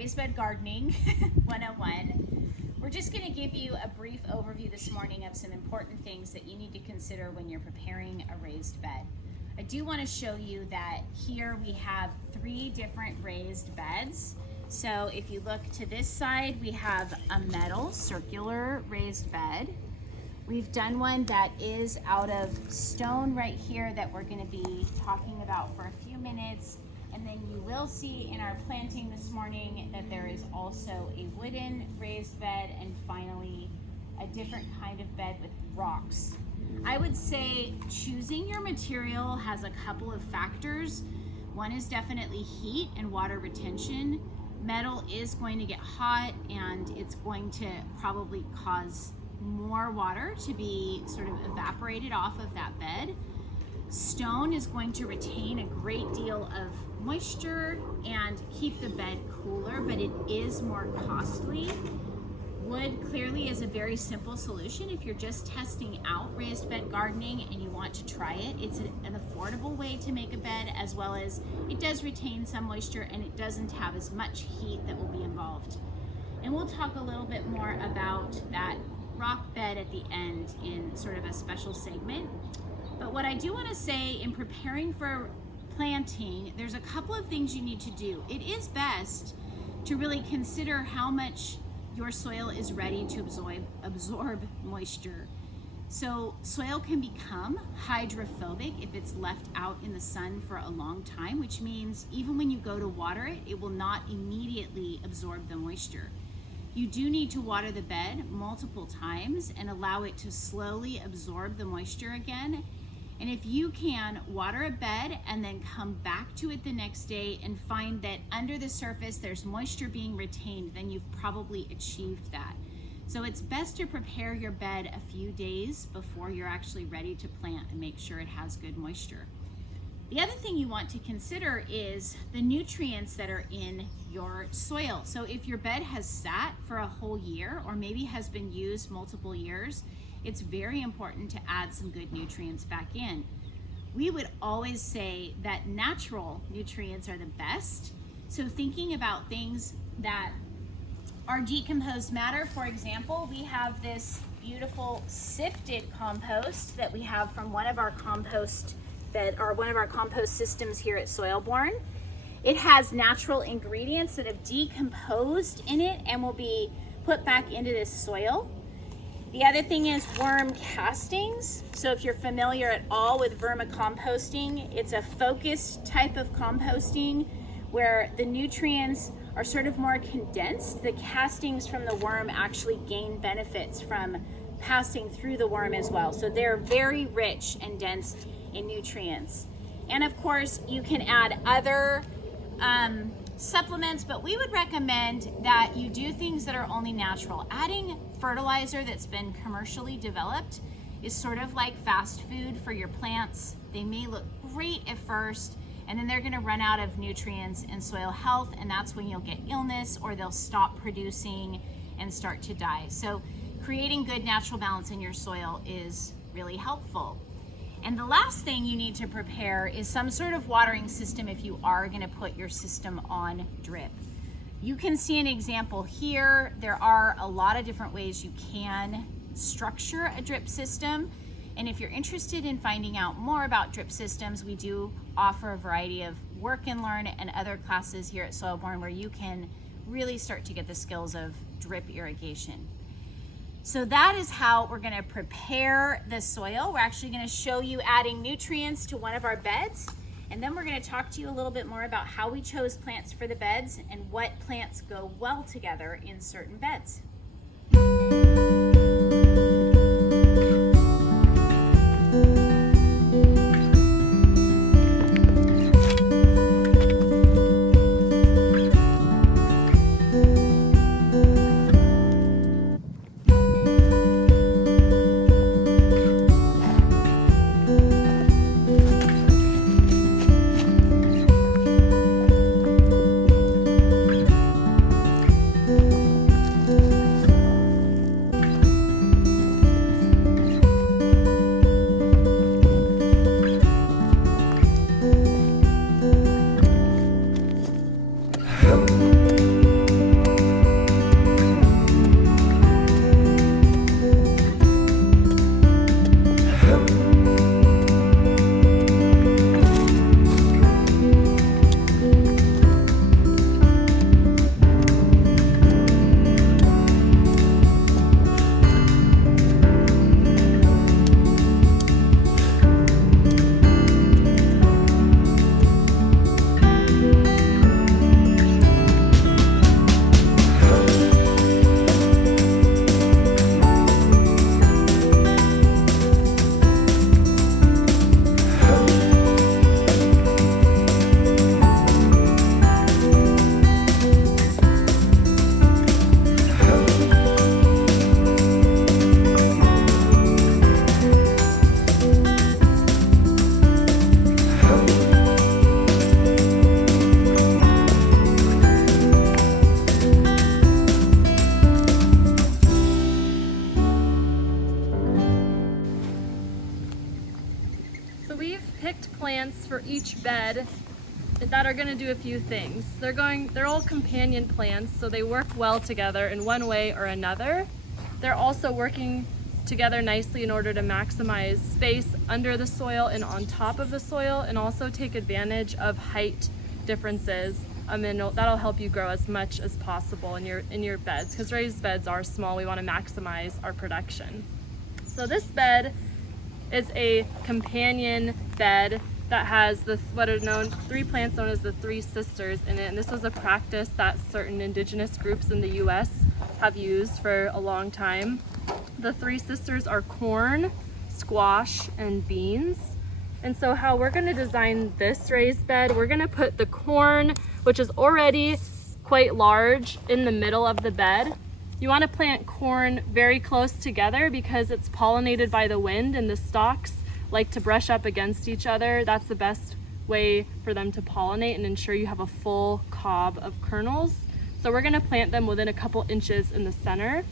Raised Bed Gardening 101. We're just going to give you a brief overview this morning of some important things that you need to consider when you're preparing a raised bed. I do want to show you that here we have 3 different raised beds. So if you look to this side, we have a metal circular raised bed. We've done one that is out of stone right here that we're going to be talking about for a few minutes. And then you will see in our planting this morning that there is also a wooden raised bed, and finally a different kind of bed with rocks. I would say choosing your material has a couple of factors. One is definitely heat and water retention. Metal is going to get hot and it's going to probably cause more water to be sort of evaporated off of that bed. Stone is going to retain a great deal of moisture and keep the bed cooler, but it is more costly. Wood clearly is a very simple solution if you're just testing out raised bed gardening and you want to try it. It's an affordable way to make a bed, as well as it does retain some moisture and it doesn't have as much heat that will be involved. And we'll talk a little bit more about that rock bed at the end in sort of a special segment. But what I do want to say in preparing for planting, there's a couple of things you need to do. It is best to really consider how much your soil is ready to absorb moisture. So soil can become hydrophobic if it's left out in the sun for a long time, which means even when you go to water it, it will not immediately absorb the moisture. You do need to water the bed multiple times and allow it to slowly absorb the moisture again. And if you can water a bed and then come back to it the next day and find that under the surface there's moisture being retained, then you've probably achieved that. So it's best to prepare your bed a few days before you're actually ready to plant and make sure it has good moisture. The other thing you want to consider is the nutrients that are in your soil. So if your bed has sat for a whole year or maybe has been used multiple years, it's very important to add some good nutrients back in. We would always say that natural nutrients are the best. So thinking about things that are decomposed matter, for example, we have this beautiful sifted compost that we have from one of our compost systems here at Soilborn. It has natural ingredients that have decomposed in it and will be put back into this soil. The other thing is worm castings. So if you're familiar at all with vermicomposting, it's a focused type of composting where the nutrients are sort of more condensed. The castings from the worm actually gain benefits from passing through the worm as well. So they're very rich and dense in nutrients. And of course, you can add other supplements, but we would recommend that you do things that are only natural. Adding fertilizer that's been commercially developed is sort of like fast food for your plants. They may look great at first, and then they're going to run out of nutrients and soil health, and that's when you'll get illness or they'll stop producing and start to die. So creating good natural balance in your soil is really helpful. And the last thing you need to prepare is some sort of watering system if you are going to put your system on drip. You can see an example here. There are a lot of different ways you can structure a drip system. And if you're interested in finding out more about drip systems, we do offer a variety of work and learn and other classes here at Soilborn where you can really start to get the skills of drip irrigation. So that is how we're going to prepare the soil. We're actually going to show you adding nutrients to one of our beds, and then we're going to talk to you a little bit more about how we chose plants for the beds and what plants go well together in certain beds. each bed that are going to do a few things. They're all companion plants, so they work well together in one way or another. They're also working together nicely in order to maximize space under the soil and on top of the soil, and also take advantage of height differences. And that'll help you grow as much as possible in your beds, because raised beds are small. We want to maximize our production. So this bed is a companion bed that has three plants known as the Three Sisters in it. And this was a practice that certain indigenous groups in the US have used for a long time. The Three Sisters are corn, squash, and beans. And so how we're gonna design this raised bed, we're gonna put the corn, which is already quite large, in the middle of the bed. You wanna plant corn very close together because it's pollinated by the wind, and the stalks like to brush up against each other. That's the best way for them to pollinate and ensure you have a full cob of kernels. So we're gonna plant them within a couple inches in the center.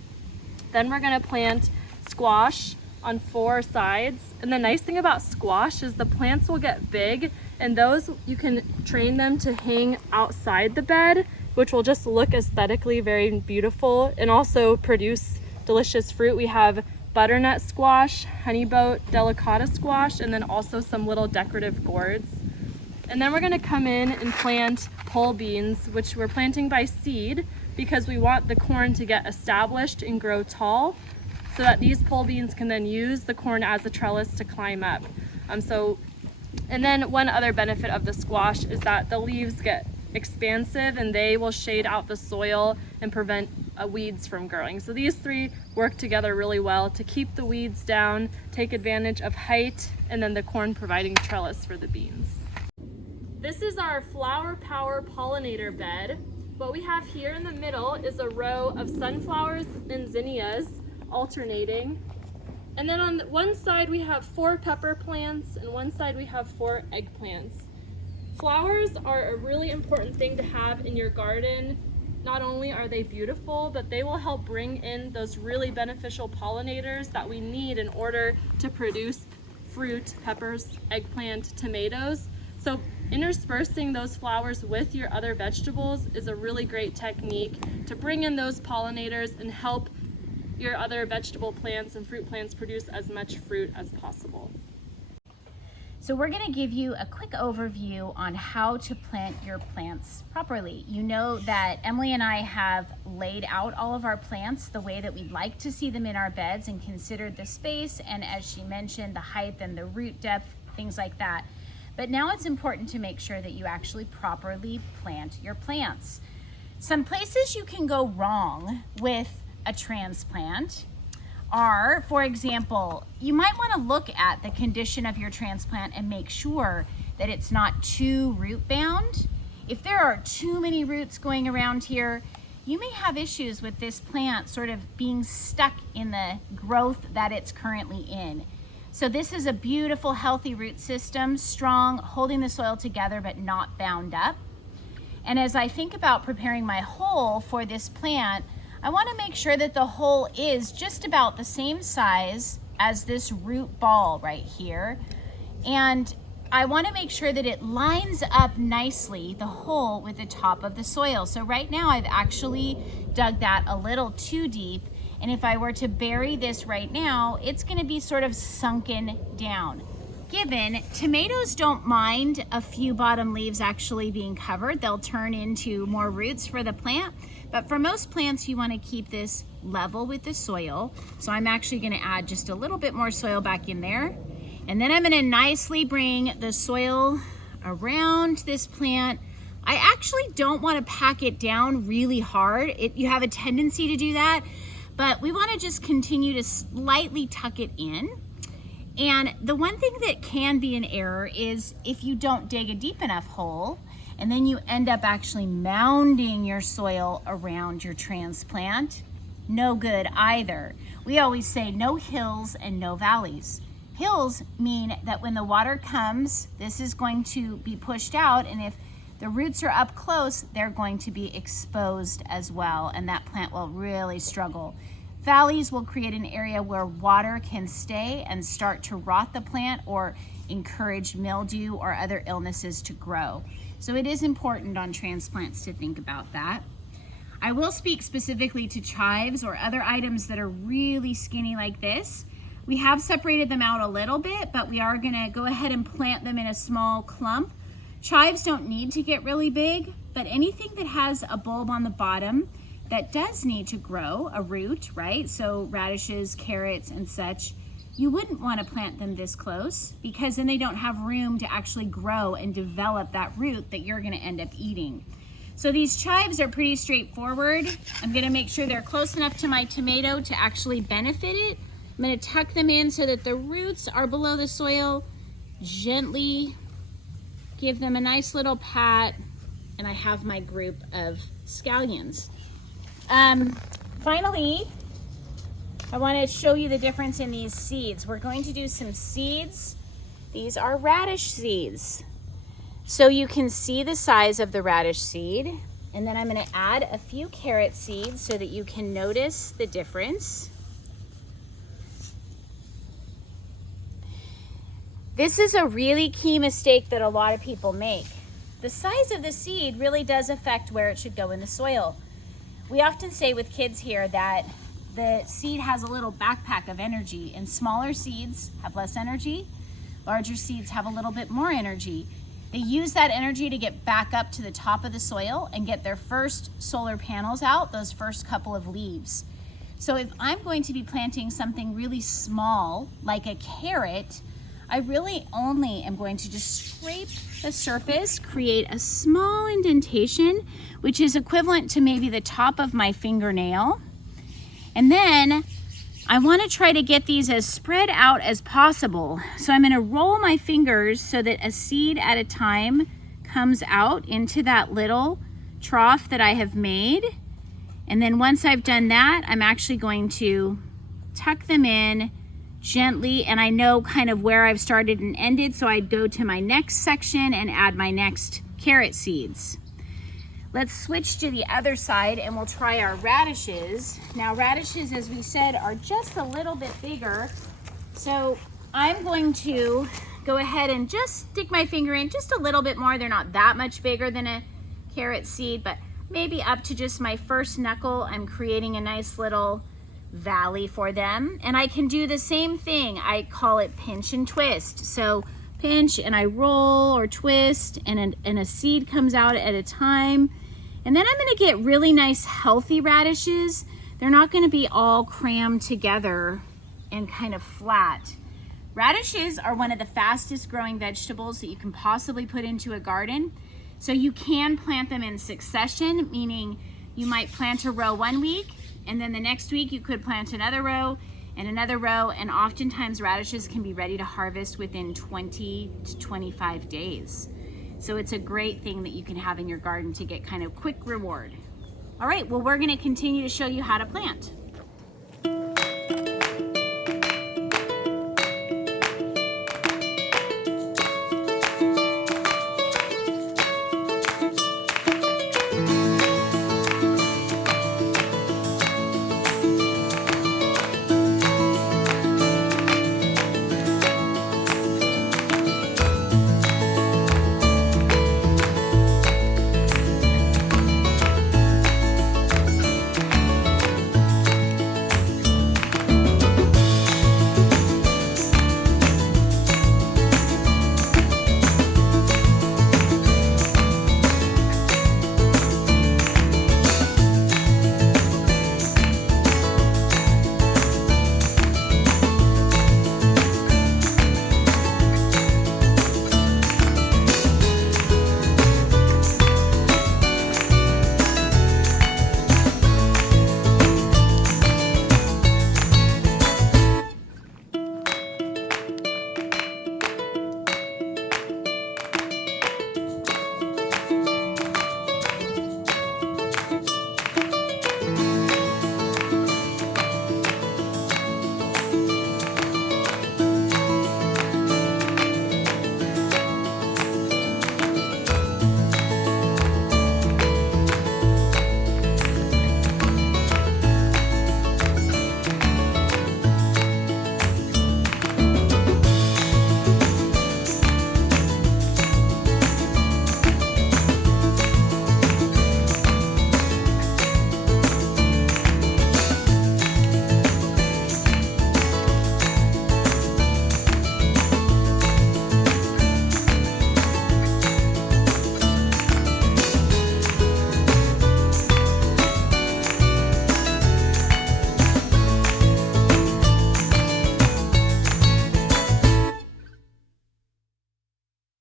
Then we're gonna plant squash on 4 sides. And the nice thing about squash is the plants will get big, and those you can train them to hang outside the bed, which will just look aesthetically very beautiful and also produce delicious fruit. We have butternut squash, honeyboat delicata squash, and then also some little decorative gourds. And then we're gonna come in and plant pole beans, which we're planting by seed because we want the corn to get established and grow tall, so that these pole beans can then use the corn as a trellis to climb up. And then one other benefit of the squash is that the leaves get expansive and they will shade out the soil and prevent weeds from growing. So these three work together really well to keep the weeds down, take advantage of height, and then the corn providing trellis for the beans. This is our flower power pollinator bed. What we have here in the middle is a row of sunflowers and zinnias alternating. And then on one side we have 4 pepper plants, and one side we have 4 eggplants. Flowers are a really important thing to have in your garden. Not only are they beautiful, but they will help bring in those really beneficial pollinators that we need in order to produce fruit, peppers, eggplant, tomatoes. So interspersing those flowers with your other vegetables is a really great technique to bring in those pollinators and help your other vegetable plants and fruit plants produce as much fruit as possible. So we're going to give you a quick overview on how to plant your plants properly. You know that Emily and I have laid out all of our plants the way that we'd like to see them in our beds and considered the space, and as she mentioned, the height and the root depth, things like that. But now it's important to make sure that you actually properly plant your plants. Some places you can go wrong with a transplant are, for example, you might want to look at the condition of your transplant and make sure that it's not too root bound. If there are too many roots going around here, you may have issues with this plant sort of being stuck in the growth that it's currently in. So this is a beautiful, healthy root system, strong, holding the soil together but not bound up. And as I think about preparing my hole for this plant, I want to make sure that the hole is just about the same size as this root ball right here. And I want to make sure that it lines up nicely, the hole, with the top of the soil. So right now I've actually dug that a little too deep. And if I were to bury this right now, it's going to be sort of sunken down. Given tomatoes don't mind a few bottom leaves actually being covered, they'll turn into more roots for the plant. But for most plants, you want to keep this level with the soil. So I'm actually going to add just a little bit more soil back in there. And then I'm going to nicely bring the soil around this plant. I actually don't want to pack it down really hard. You have a tendency to do that, but we want to just continue to slightly tuck it in. And the one thing that can be an error is if you don't dig a deep enough hole, and then you end up actually mounding your soil around your transplant. No good either. We always say no hills and no valleys. Hills mean that when the water comes, this is going to be pushed out, and if the roots are up close, they're going to be exposed as well, and that plant will really struggle. Valleys will create an area where water can stay and start to rot the plant, or encourage mildew or other illnesses to grow. So it is important on transplants to think about that. I will speak specifically to chives or other items that are really skinny like this. We have separated them out a little bit, but we are gonna go ahead and plant them in a small clump. Chives don't need to get really big, but anything that has a bulb on the bottom that does need to grow, a root, right? So radishes, carrots, and such, you wouldn't want to plant them this close because then they don't have room to actually grow and develop that root that you're going to end up eating. So these chives are pretty straightforward. I'm going to make sure they're close enough to my tomato to actually benefit it. I'm going to tuck them in so that the roots are below the soil. Gently give them a nice little pat, and I have my group of scallions. Finally, I want to show you the difference in these seeds. We're going to do some seeds. These are radish seeds. So you can see the size of the radish seed. And then I'm going to add a few carrot seeds so that you can notice the difference. This is a really key mistake that a lot of people make. The size of the seed really does affect where it should go in the soil. We often say with kids here that the seed has a little backpack of energy, and smaller seeds have less energy. Larger seeds have a little bit more energy. They use that energy to get back up to the top of the soil and get their first solar panels out, those first couple of leaves. So if I'm going to be planting something really small, like a carrot, I really only am going to just scrape the surface, create a small indentation, which is equivalent to maybe the top of my fingernail. And then I want to try to get these as spread out as possible. So I'm going to roll my fingers so that a seed at a time comes out into that little trough that I have made. And then once I've done that, I'm actually going to tuck them in gently, and I know kind of where I've started and ended, so I'd go to my next section and add my next carrot seeds. Let's switch to the other side and we'll try our radishes. Now radishes, as we said, are just a little bit bigger. So I'm going to go ahead and just stick my finger in just a little bit more. They're not that much bigger than a carrot seed, but maybe up to just my first knuckle. I'm creating a nice little valley for them. And I can do the same thing. I call it pinch and twist. So pinch and I roll or twist, and a seed comes out at a time. And then I'm going to get really nice healthy radishes. They're not going to be all crammed together and kind of flat. Radishes are one of the fastest growing vegetables that you can possibly put into a garden. So you can plant them in succession, meaning you might plant a row one week, and then the next week you could plant another row, and oftentimes radishes can be ready to harvest within 20 to 25 days. So it's a great thing that you can have in your garden to get kind of quick reward. All right, well, we're gonna continue to show you how to plant.